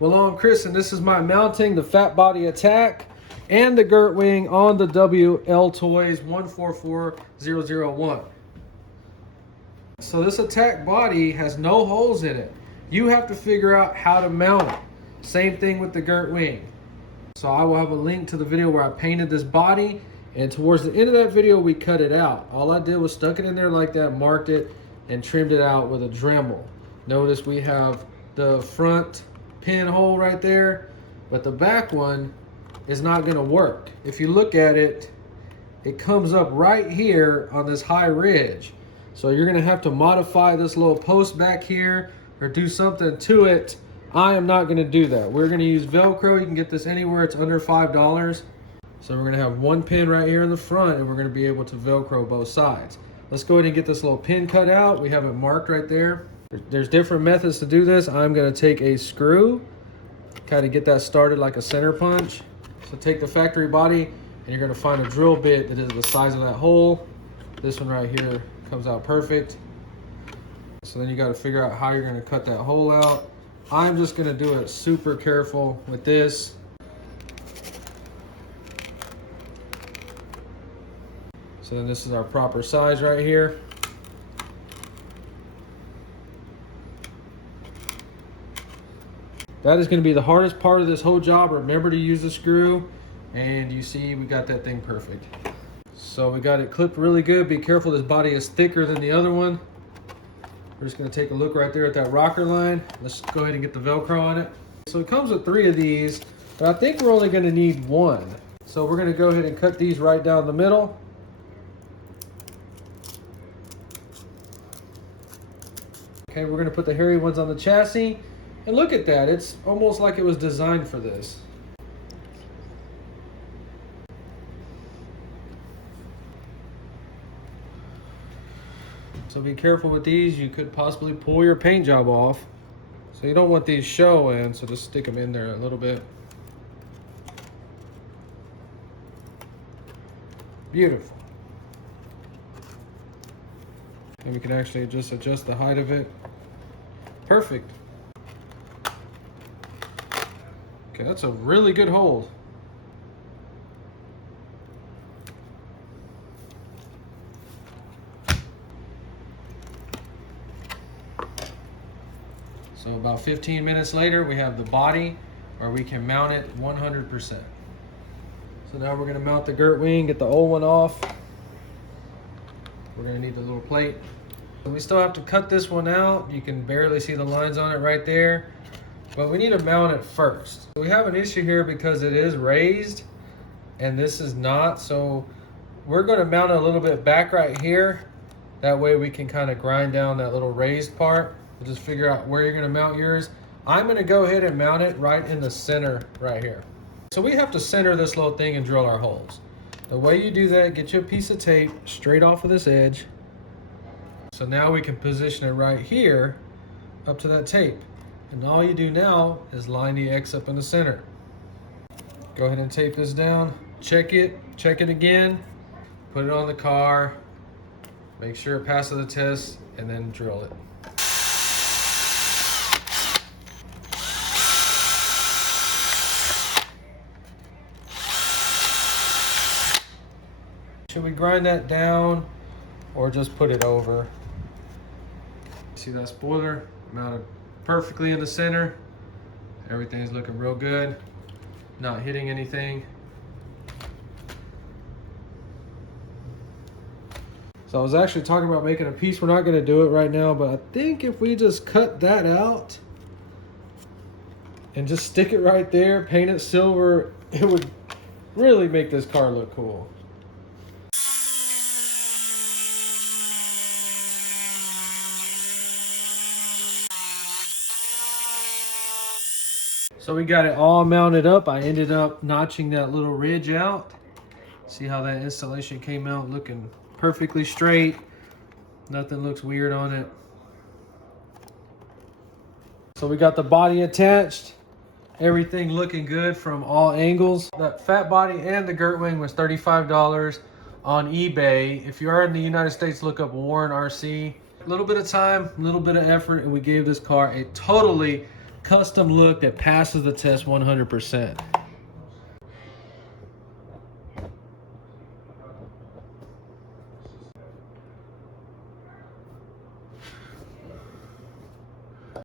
Well, I'm Chris, and this is my mounting the Fat Body Attack and the GURT wing on the WL Toys 144001. So this Attack body has no holes in it. You have to figure out how to mount it. Same thing with the GURT wing. So I will have a link to the video where I painted this body, and towards the end of that video we cut it out. All I did was stuck it in there like that, marked it, and trimmed it out with a Dremel. Notice we have the front pinhole right there, but the back one is not going to work. If you look at it, it comes up right here on this high ridge. So you're going to have to modify this little post back here or do something to it. I am not going to do that. We're going to use Velcro. You can get this anywhere. It's under $5. So we're going to have one pin right here in the front, and we're going to be able to Velcro both sides. Let's go ahead and get this little pin cut out. We have it marked right there. There's different methods to do this. I'm going to take a screw, kind of get that started like a center punch. So take the factory body, and you're going to find a drill bit that is the size of that hole. This one right here comes out perfect. So then you got to figure out how you're going to cut that hole out. I'm just going to do it super careful with this. So then this is our proper size right here. That is going to be the hardest part of this whole job. Remember to use the screw, and you see we got that thing perfect. So we got it clipped really good. Be careful, this body is thicker than the other one. We're just going to take a look right there at that rocker line. Let's go ahead and get the Velcro on it. So it comes with 3 of these, but I think we're only going to need 1. So we're going to go ahead and cut these right down the middle. Okay, we're going to put the hairy ones on the chassis. And look at that, it's almost like it was designed for this. So be careful with these, you could possibly pull your paint job off. So you don't want these showing, so just stick them in there a little bit. Beautiful. And we can actually just adjust the height of it. Perfect. Okay, that's a really good hold. So about 15 minutes later, we have the body where we can mount it 100%. So now we're gonna mount the GURT wing, get the old one off. We're gonna need the little plate. We still have to cut this one out. You can barely see the lines on it right there. But we need to mount it first. We have an issue here because it is raised and this is not. So we're going to mount it a little bit back right here. That way we can kind of grind down that little raised part. We'll just figure out where you're going to mount yours. I'm going to go ahead and mount it right in the center right here. So we have to center this little thing and drill our holes. The way you do that, get you a piece of tape straight off of this edge. So now we can position it right here up to that tape. And all you do now is line the X up in the center. Go ahead and tape this down, check it again, put it on the car, make sure it passes the test, and then drill it. Should we grind that down or just put it over? See that spoiler mounted perfectly in the center. Everything's looking real good, not hitting anything. So I was actually talking about making a piece. We're not going to do it right now, but I think if we just cut that out and just stick it right there, paint it silver, it would really make this car look cool. So we got it all mounted up. I ended up notching that little ridge out. See how that installation came out looking perfectly straight. Nothing looks weird on it. So we got the body attached. Everything looking good from all angles. That fat body and the GURT wing was $35 on eBay. If you are in the United States, look up warrenrc. A little bit of time, a little bit of effort, and we gave this car a totally custom look that passes the test 100%.